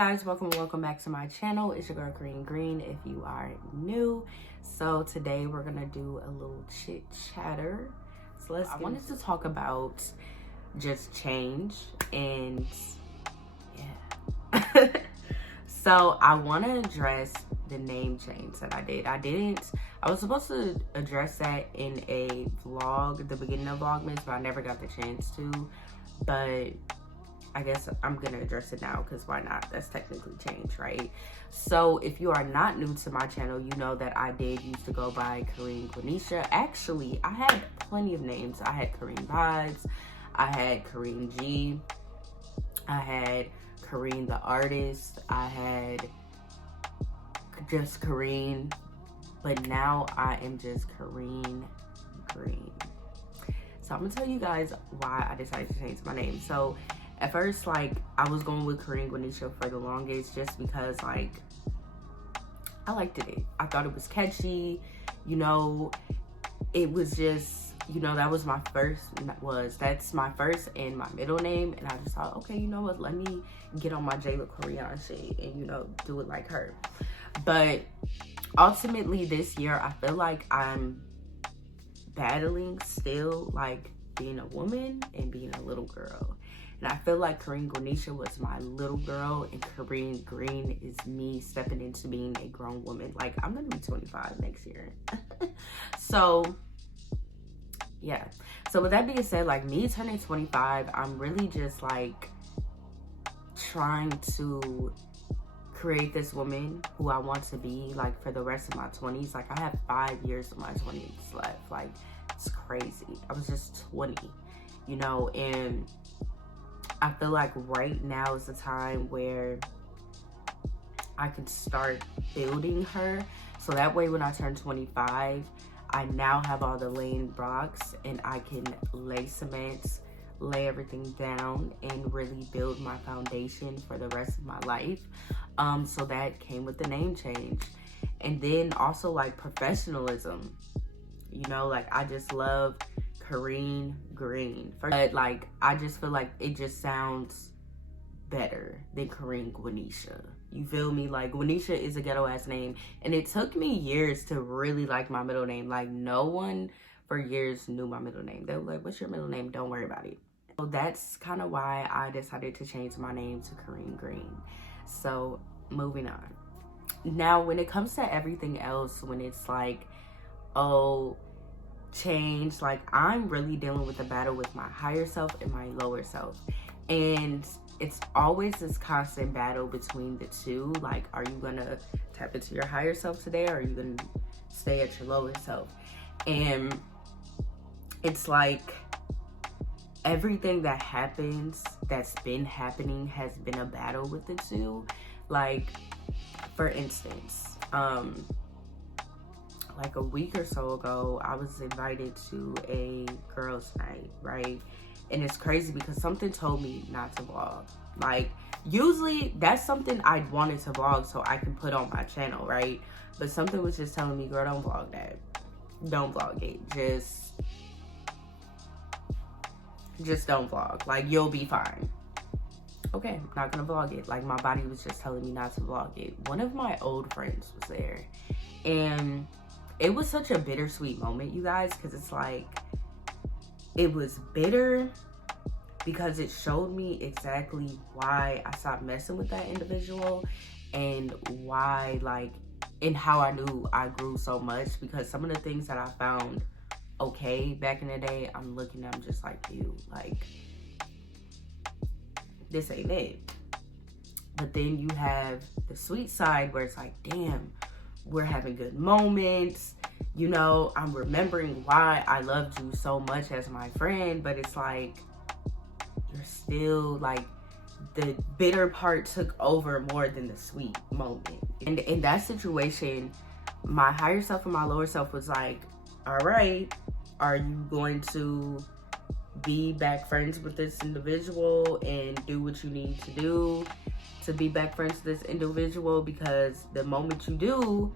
guys, welcome back to my channel. It's your girl Green if you are new. So today we're gonna do a little chit chatter. So I wanted to talk about just change and yeah. So I want to address the name change that I did. I was supposed to address that in a vlog, the beginning of Vlogmas, but I never got the chance to. But I guess I'm gonna address it now because why not? That's technically change, right? So if you are not new to my channel, you know that I did used to go by Kareen Quenisha. Actually, I had plenty of names. I had Kareen Vibes, I had Kareen G, I had Kareen the artist, I had just Kareen, but now I am just Kareen Green. So I'm gonna tell you guys why I decided to change my name. So at first, like, I was going with Kareen Quenisha for the longest just because, like, I liked it. I thought it was catchy, you know. It was just, you know, that's my first and my middle name, and I just thought, okay, you know what, let me get on my Jayla Korean shit and, you know, do it like her. But ultimately this year, I feel like I'm battling still, like, being a woman and being a little girl. And I feel like Kareen Quenisha was my little girl, and Kareen Green is me stepping into being a grown woman. Like, I'm gonna be 25 next year. So yeah. So with that being said, like, me turning 25, I'm really just like trying to create this woman who I want to be, like, for the rest of my 20s. Like, I have 5 years of my 20s left. Like, it's crazy. I was just 20, you know, and I feel like right now is the time where I can start building her. So that way when I turn 25, I now have all the laying blocks and I can lay cement, lay everything down, and really build my foundation for the rest of my life. So that came with the name change. And then also, like, professionalism. You know, like, I just love Kareen Green. But, like, I just feel like it just sounds better than Kareen Quenisha. You feel me? Like, Quenisha is a ghetto ass name, and it took me years to really like my middle name. Like, no one for years knew my middle name. They were like, what's your middle name? Don't worry about it. So that's kind of why I decided to change my name to Kareen Green. So moving on. Now, when it comes to everything else, when it's like, oh, change, like, I'm really dealing with a battle with my higher self and my lower self, and it's always this constant battle between the two. Like, are you gonna tap into your higher self today, or are you gonna stay at your lower self? And it's like everything that happens, that's been happening, has been a battle with the two. Like, for instance, like a week or so ago, I was invited to a girls' night, right? And it's crazy because something told me not to vlog. Like, usually that's something I'd wanted to vlog so I can put on my channel, right? But something was just telling me, girl, don't vlog that. Don't vlog it. Just don't vlog. Like, you'll be fine. Okay, I'm not gonna vlog it. Like, my body was just telling me not to vlog it. One of my old friends was there, and it was such a bittersweet moment, you guys, because it's like, it was bitter because it showed me exactly why I stopped messing with that individual, and why, like, and how I knew I grew so much, because some of the things that I found okay back in the day, I'm just like, ew, like, this ain't it. But then you have the sweet side where it's like, damn, we're having good moments, you know, I'm remembering why I loved you so much as my friend, but it's like, you're still, like, the bitter part took over more than the sweet moment. And in that situation, my higher self and my lower self was like, all right, are you going to be back friends with this individual and do what you need to do to be back friends with this individual? Because the moment you do,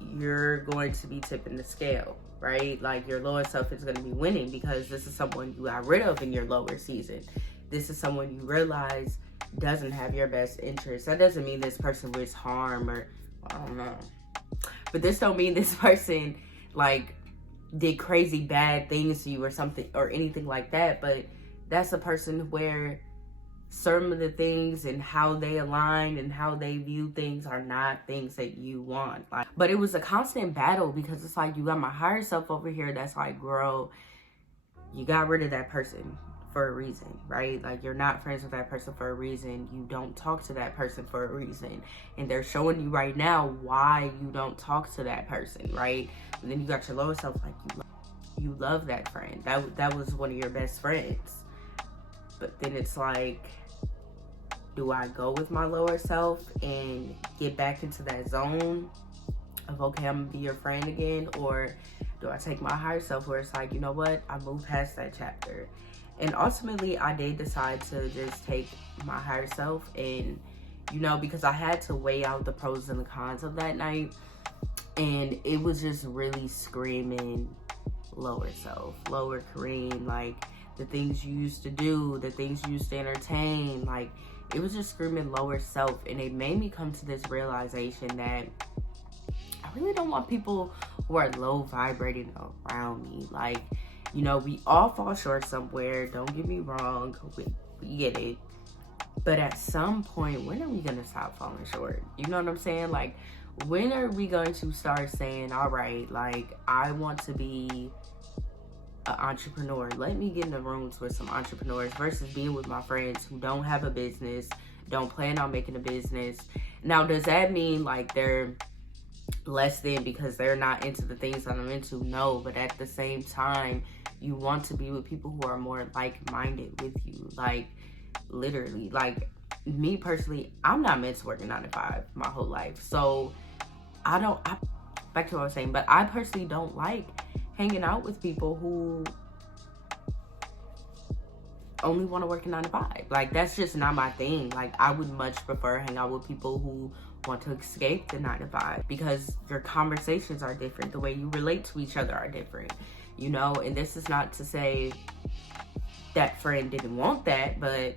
you're going to be tipping the scale, right? Like, your lower self is going to be winning because this is someone you got rid of in your lower season. This is someone you realize doesn't have your best interest. That doesn't mean this person wishes harm, or I don't know. But this don't mean this person like did crazy bad things to you or something or anything like that. But that's a person where some of the things and how they align and how they view things are not things that you want. Like, but it was a constant battle, because it's like, you got my higher self over here that's like, girl, you got rid of that person for a reason, right? Like, you're not friends with that person for a reason. You don't talk to that person for a reason. And they're showing you right now why you don't talk to that person, right? And then you got your lower self, like, you love that friend. That was one of your best friends. But then it's like, do I go with my lower self and get back into that zone of, okay, I'm gonna be your friend again? Or do I take my higher self where it's like, you know what, I moved past that chapter? And ultimately, I did decide to just take my higher self, and, you know, because I had to weigh out the pros and the cons of that night, and it was just really screaming lower self, lower Kareem, like, the things you used to do, the things you used to entertain, like, it was just screaming lower self. And it made me come to this realization that I really don't want people who are low vibrating around me. Like, you know, we all fall short somewhere, don't get me wrong, we get it. But at some point, when are we gonna stop falling short? You know what I'm saying? Like, when are we going to start saying, all right, like, I want to be an entrepreneur, let me get in the rooms with some entrepreneurs, versus being with my friends who don't have a business, don't plan on making a business. Now, does that mean like they're less than because they're not into the things that I'm into? No, but at the same time, you want to be with people who are more like-minded with you. Like, literally, like, me personally, I'm not meant to work a 9 to 5 my whole life. So back to what I was saying, but I personally don't like hanging out with people who only want to work a 9 to 5. Like, that's just not my thing. Like, I would much prefer hang out with people who want to escape the 9 to 5, because your conversations are different. The way you relate to each other are different, you know? And this is not to say that friend didn't want that, but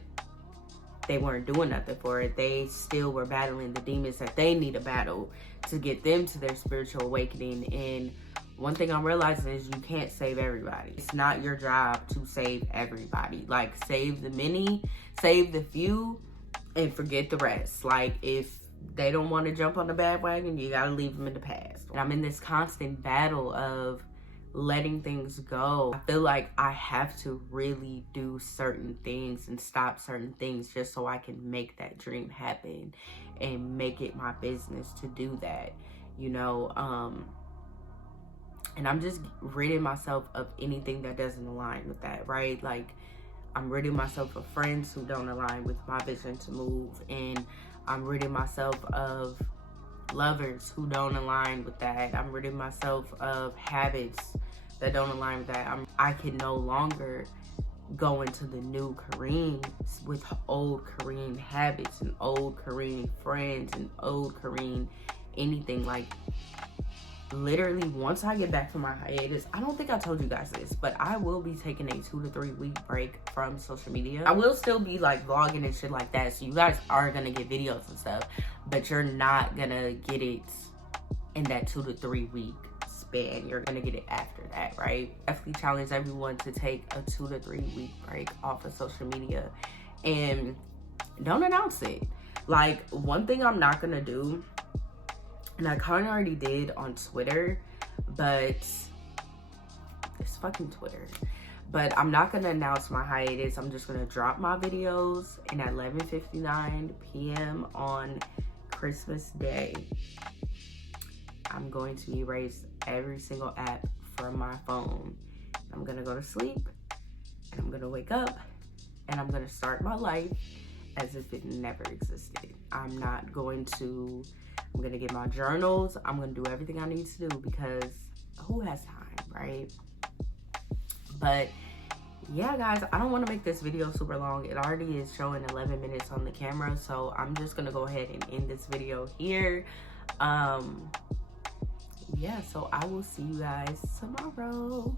they weren't doing nothing for it. They still were battling the demons that they need to battle to get them to their spiritual awakening. And one thing I'm realizing is you can't save everybody. It's not your job to save everybody. Like, save the many, save the few, and forget the rest. Like, if they don't want to jump on the bandwagon, you gotta leave them in the past. And I'm in this constant battle of letting things go. I feel like I have to really do certain things and stop certain things just so I can make that dream happen and make it my business to do that, you know? And I'm just ridding myself of anything that doesn't align with that, right? Like, I'm ridding myself of friends who don't align with my vision to move, and I'm ridding myself of lovers who don't align with that. I'm ridding myself of habits that don't align with that. I can no longer go into the new Kareem with old Kareem habits and old Kareem friends and old Kareem anything. Like, literally, once I get back from my hiatus, I don't think I told you guys this, but I will be taking a 2 to 3 week break from social media. I will still be like vlogging and shit like that, so you guys are gonna get videos and stuff, but you're not gonna get it in that 2 to 3 week span. You're gonna get it after that, right? Definitely challenge everyone to take a 2 to 3 week break off of social media and don't announce it. Like, one thing I'm not gonna do, and I kind of already did on Twitter, but it's fucking Twitter. But I'm not going to announce my hiatus. I'm just going to drop my videos, and at 11:59 p.m. on Christmas Day, I'm going to erase every single app from my phone. I'm going to go to sleep, and I'm going to wake up, and I'm going to start my life as if it never existed. I'm gonna get my journals. I'm gonna do everything I need to do, because who has time, right? But yeah, guys, I don't want to make this video super long. It already is showing 11 minutes on the camera, so I'm just gonna go ahead and end this video here. Yeah, so I will see you guys tomorrow.